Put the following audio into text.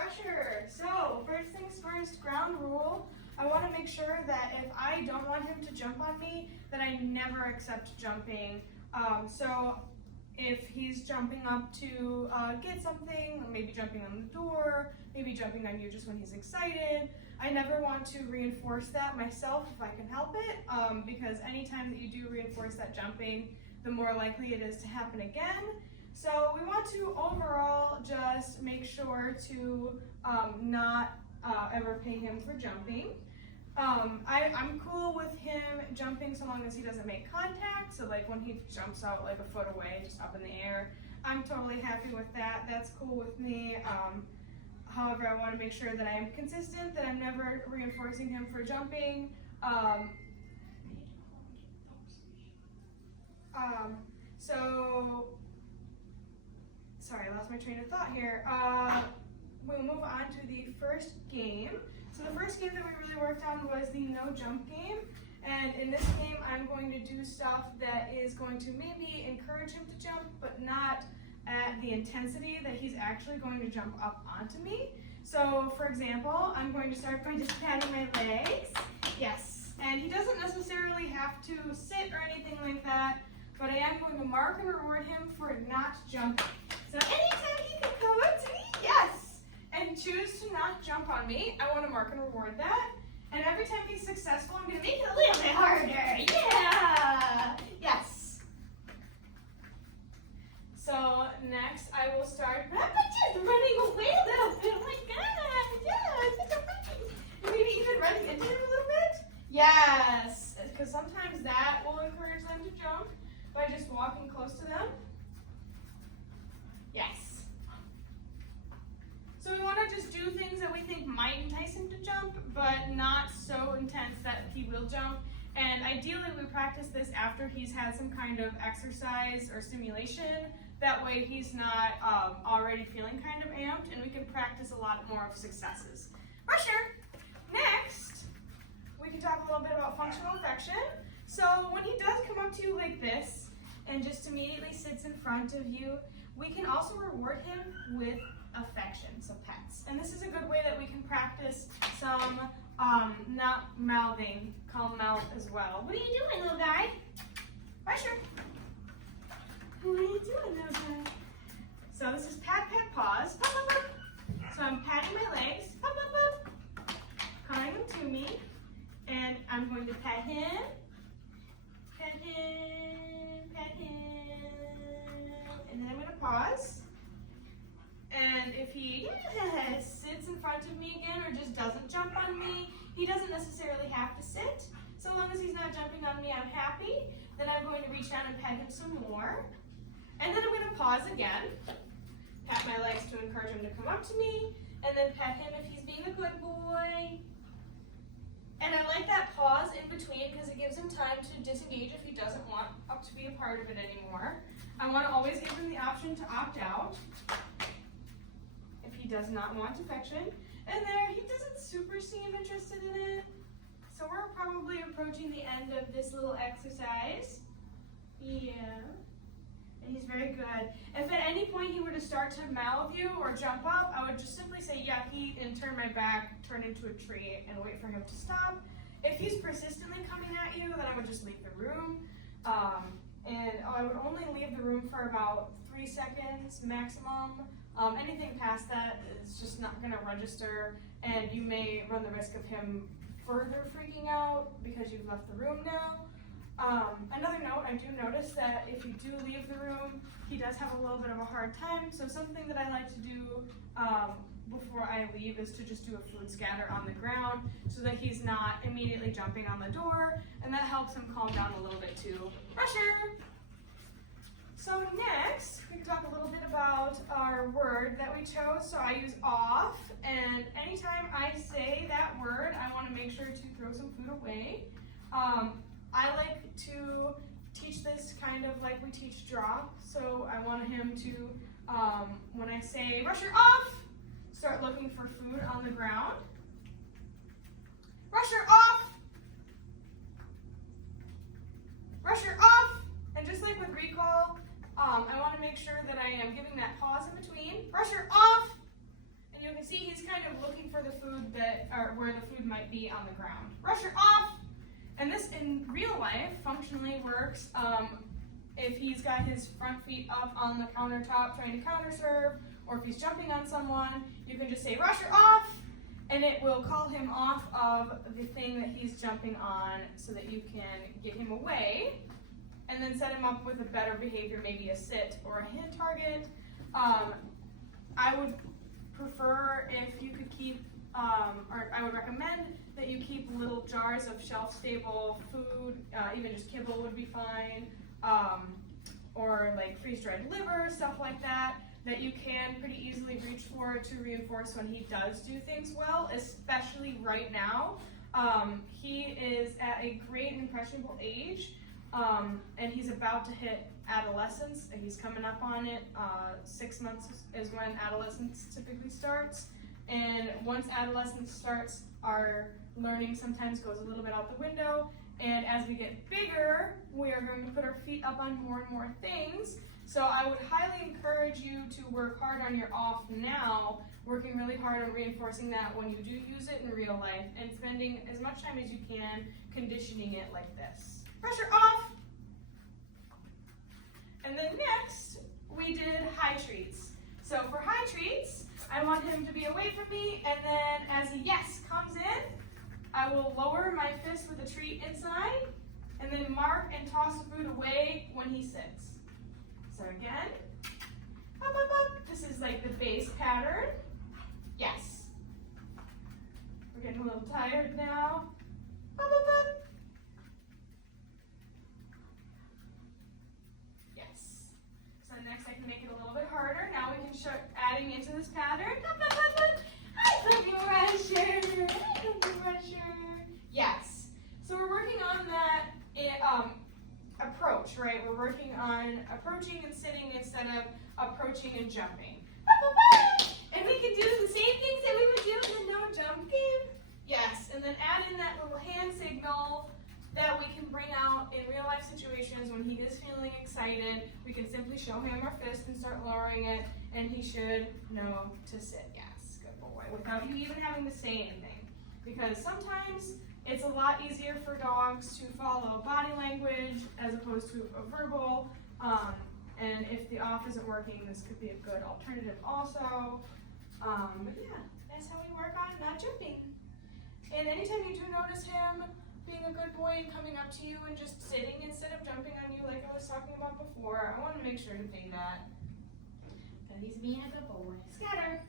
Rusher. So, first things first, ground rule. I want to make sure that if I don't want him to jump on me, that I never accept jumping. So if he's jumping up to get something, maybe jumping on the door, maybe jumping on you just when he's excited, I never want to reinforce that myself if I can help it, because anytime that you do reinforce that jumping, the more likely it is to happen again. So we want to overall just make sure to not ever pay him for jumping. I'm cool with him jumping so long as he doesn't make contact. So like when he jumps out like a foot away, just up in the air, I'm totally happy with that. That's cool with me. However, I want to make sure that I am consistent, that I'm never reinforcing him for jumping. Sorry, I lost my train of thought here. We'll move on to the first game. So the first game that we really worked on was the no jump game. And in this game, I'm going to do stuff that is going to maybe encourage him to jump, but not at the intensity that he's actually going to jump up onto me. So for example, I'm going to start by just patting my legs. Yes. And he doesn't necessarily have to sit or anything like that, but I am going to mark and reward him for not jumping. So anytime he can come up to me, yes, and choose to not jump on me, I want to mark and reward that. And every time he's successful, I'm going to make it a little bit harder. Yeah! Yes. So next, I will start just running away a little bit. Oh my God! Yeah! Maybe even running into him a little bit. Yes, because sometimes that will encourage them to jump by just walking close to them. Yes. So we want to just do things that we think might entice him to jump, but not so intense that he will jump. And ideally, we practice this after he's had some kind of exercise or stimulation. That way he's not already feeling kind of amped, and we can practice a lot more of successes. Rusher! Next, we can talk a little bit about functional affection. So when he does come up to you like this, and just immediately sits in front of you, we can also reward him with affection, so pets. And this is a good way that we can practice some not mouthing, calm mouth as well. What are you doing, little guy? Rusher. What are you doing, little guy? So this is pat, pat, paws. Pop, pop, pop. So I'm patting my legs, pop, pop, pop, calling him to me, and I'm going to pet him, pet him, pet him, and then I'm going to pause. And if he sits in front of me again or just doesn't jump on me, he doesn't necessarily have to sit. So long as he's not jumping on me, I'm happy. Then I'm going to reach down and pet him some more. And then I'm going to pause again, pat my legs to encourage him to come up to me, and then pet him if he's being a good boy. And I like that pause in between because it gives him time to disengage if he doesn't want up to be a part of it anymore. I want to always give him the option to opt out if he does not want affection. And there, he doesn't super seem interested in it. So we're probably approaching the end of this little exercise. Yeah. And he's very good. If at any point he were to start to mouth you or jump up, I would just simply say, yeah, he, and turn my back, turn into a tree, and wait for him to stop. If he's persistently coming at you, then I would just leave the room. And I would only leave the room for about 3 seconds maximum. Anything past that is just not going to register, and you may run the risk of him further freaking out because you've left the room now. Another note, I do notice that if you do leave the room, he does have a little bit of a hard time. So something that I like to do before I leave is to just do a food scatter on the ground so that he's not immediately jumping on the door, and that helps him calm down a little bit too. Rusher! So next, we can talk a little bit about our word that we chose. So I use off, and anytime I say that word, I want to make sure to throw some food away. I like to teach this kind of like we teach drop. So I want him to, when I say Rusher off, start looking for food on the ground. Rusher off! Rusher off! And just like with recall, I want to make sure that I am giving that pause in between. Rusher off! And you can see he's kind of looking for the food or where the food might be on the ground. Rusher off! And this in real life functionally works if he's got his front feet up on the countertop trying to counter serve, or if he's jumping on someone, you can just say rusher off, and it will call him off of the thing that he's jumping on so that you can get him away, and then set him up with a better behavior, maybe a sit or a hand target. I would prefer if you could keep, or I would recommend that you keep little jars of shelf-stable food, even just kibble would be fine, or like freeze-dried liver, stuff like that, that you can pretty easily reach for to reinforce when he does do things well, especially right now. He is at a great and impressionable age, and he's about to hit adolescence. He's coming up on it. 6 months is when adolescence typically starts, and once adolescence starts, our learning sometimes goes a little bit out the window, and as we get bigger, we are going to put our feet up on more and more things. So I would highly encourage you to work hard on your off now, working really hard on reinforcing that when you do use it in real life, and spending as much time as you can conditioning it like this. Pressure off! And then next, we did high treats. So for high treats, I want him to be away from me, and then as he, yes, comes in, I will lower my fist with the treat inside, and then mark and toss the food away when he sits. So again, up, up, up. This is like the base pattern. Yes. We're getting a little tired now. Up, up, up. Yes. So next I can make it a little bit harder. Now we can start adding into this pattern. Up, up, up, up. I love you, Rusher. I love you, Rusher. Yes. So we're working on that approach, right? We're working on approaching and sitting instead of approaching and jumping. And we can do the same things that we would do in the no jump game. Yes, and then add in that little hand signal that we can bring out in real life situations when he is feeling excited. We can simply show him our fist and start lowering it, and he should know to sit. Yes, good boy, without you even having to say anything. Because sometimes it's a lot easier for dogs to follow body language as opposed to a verbal, and if the off isn't working, this could be a good alternative also. But yeah, that's how we work on not jumping. And anytime you do notice him being a good boy and coming up to you and just sitting instead of jumping on you like I was talking about before, I want to make sure to say that. Because he's being a good boy. Scatter.